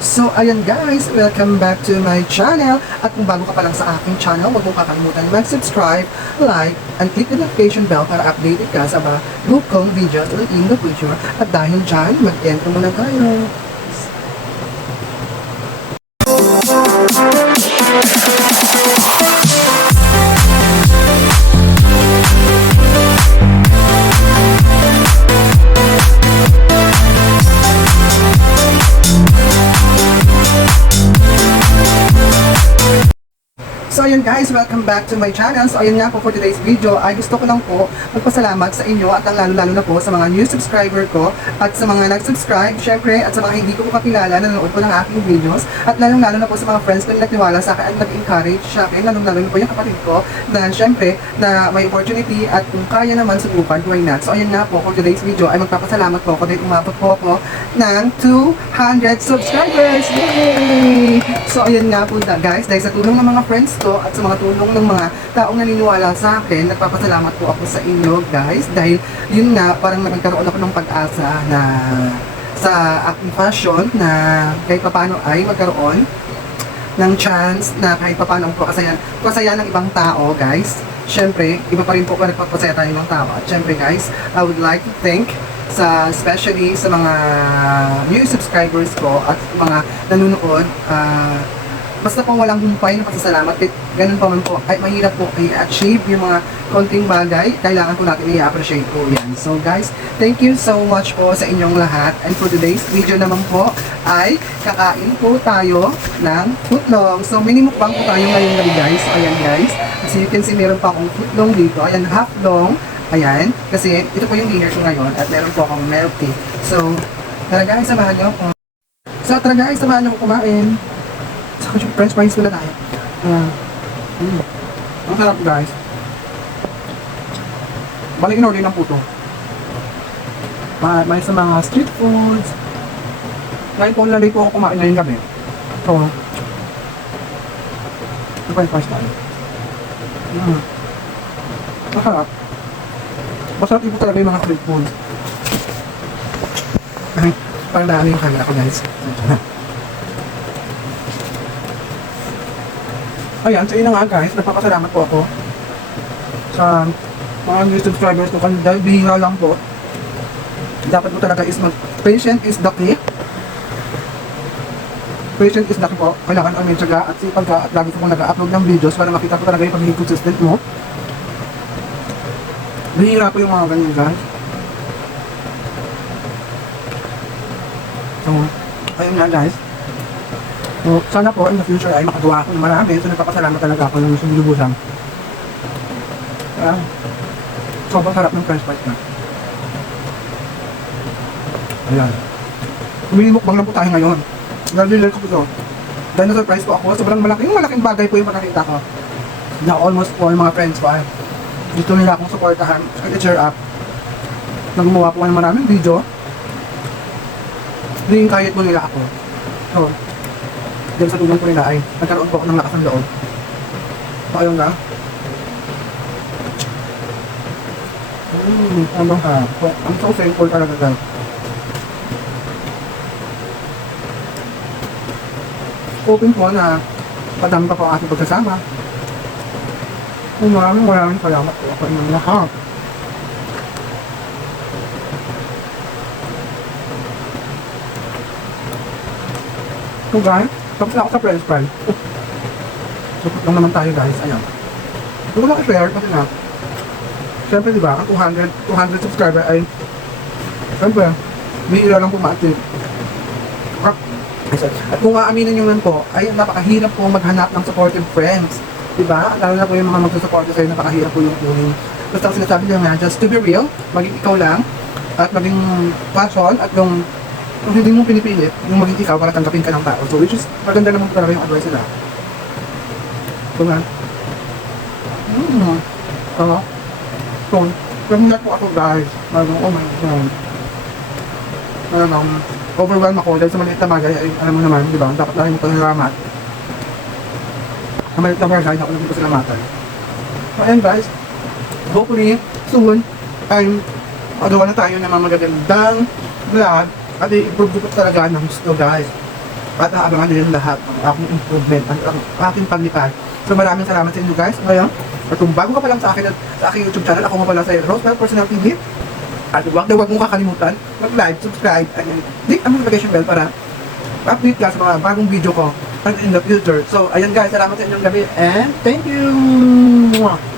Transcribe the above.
So, ayan guys, welcome back to my channel. At kung bago ka pa lang sa aking channel, huwag mong kakalimutan mag-subscribe, like, and click the notification bell para updated ka sa mga kong videos in the future. At dahil dyan, mag-intro muna tayo. So ayun guys, welcome back to my channel. So ayun nga po for today's video ay gusto ko lang po magpasalamat sa inyo at ang lalo-lalo na po sa mga new subscriber ko at sa mga nag-subscribe syempre at sa mga hindi ko po kakilala na nanonood po ng aking videos at lalong-lalo na po sa mga friends ko na nagtiwala sa akin at nag-encourage sa akin, lalong-lalo na po yung kapatid ko na syempre na may opportunity at kung kaya naman subukan, why not? So ayun nga po for today's video ay magpapasalamat po ako dahil umabot po ako ng 200 subscribers! Yay! So ayun nga po guys, dahil sa tulong ng mga friends ko at sa mga tulong ng mga taong naniniwala sa akin, nagpapasalamat po ako sa inyo guys dahil yun nga, parang nagkaroon ako ng pag-asa na sa aking fashion na kahit papano ay magkaroon ng chance na kahit papano po kasaya ng ibang tao guys. Syempre, iba pa rin po kung nagpapasaya tayo ng tao. At syempre guys, I would like to thank especially sa mga new subscribers ko at mga nanonood, basta po walang humpay na pasasalamat, ganun pa man po, ay mahirap po i-achieve yung mga konting bagay, kailangan po natin i-appreciate po yan. So guys, thank you so much po sa inyong lahat. And for today's video naman po, ay kakain po tayo ng footlong. So minimukbang po tayo ngayong gabi guys. So ayan guys, as you can see, meron pa akong footlong dito. Ayan, half long. Ayan, kasi ito po yung dinner ko ngayon at meron po akong milk tea. So, tara guys, samahan niyo ako. So, tara guys, samahan niyo ako kumain. So, french fries muna tayo. Ang sarap guys. Balik in order ng puto. May sa mga street foods. Ngayon po, lalay po ako kumain ngayong gabi. So, french fries tayo. Masarap. Masarap po talaga yung mga street foods. Ay, parang dami yung camera ko guys. Ayan, so yun na nga guys, nagpapasalamat po ako sa mga new subscribers ko dahil bihira lang po. Dapat po talaga is patient is the key. Patient is the key po. Kailangan ang may tiyaga at sipag ka at lagi ko nag-upload ng videos para makita ko talaga yung pagiging consistent mo. Bihira po yung mga ganyan guys. So, ayun nga guys. So, sana po in the future ay makagawa ako ng marami. So, nagpapasalamat talaga ako ng sumulubusan. Sobrang sarap ng french fries na. Ayan. Minimukbang lang po tayo ngayon. Nalilil ko po ito. Dahil na-surprise po ako. Sobrang malaking bagay po yung pagkakita ko. Na almost all mga friends ko ay gusto nila akong supportahan. Share up. Nagmuha po ng maraming video. Hindi kahit mo nila ako. So, dahil sa tulong ko nila ay nagkaroon po ako ng lakas ng loob. So, ayun na. Ano ka? I'm so thankful talaga guys. Hoping po na padami pa po ang ating pagsasama. Maraming salamat po ako inyong lahat. So guys, tapos na ako sa french fries. Supot lang naman tayo guys, ayan. Ito ko lang i-share kasi nga, siyempre diba, ang 200 subscriber ay, siyempre, may ila lang pumati. At kung aaminin nyo lang po, ay napakahirap po maghanap ng supportive friends. Diba? Lalo na po yung mga magsusupport sa'yo, napakahirap po yung feeling. Basta sinasabi nyo nga, just to be real, maging ikaw lang, at maging passion, at yung hindi mo pinipilit, yung maging ikaw para tanggapin ka ng tao. So which is, maganda naman talaga yung advice nila. So nga. So, pregnant po ako guys. Oh my God. Overwhelmed ako dahil sa maliit na bagay, ay alam mo naman, di ba? Dapat lang yung pagkakalamat. Sa maliit na bagay, ako lang yung pasalamatan. So ayan guys, hopefully, soon, ay magawa na tayo ng mga magagandang vlog at i-improve ko talaga ng gusto guys. at aabangan nyo yung lahat ng aking improvement at ang aking paglipad. So maraming salamat sa inyo guys. Ngayon, at kung bago ka pa lang sa akin at sa aking YouTube channel, ako nga pala sa Rosebell Personal TV. At huwag mong kakalimutan, mag-like, subscribe, and click ang notification bell para update ka sa mga bagong video ko in the future. So, ayan guys, salamat sa inyong gabi and thank you!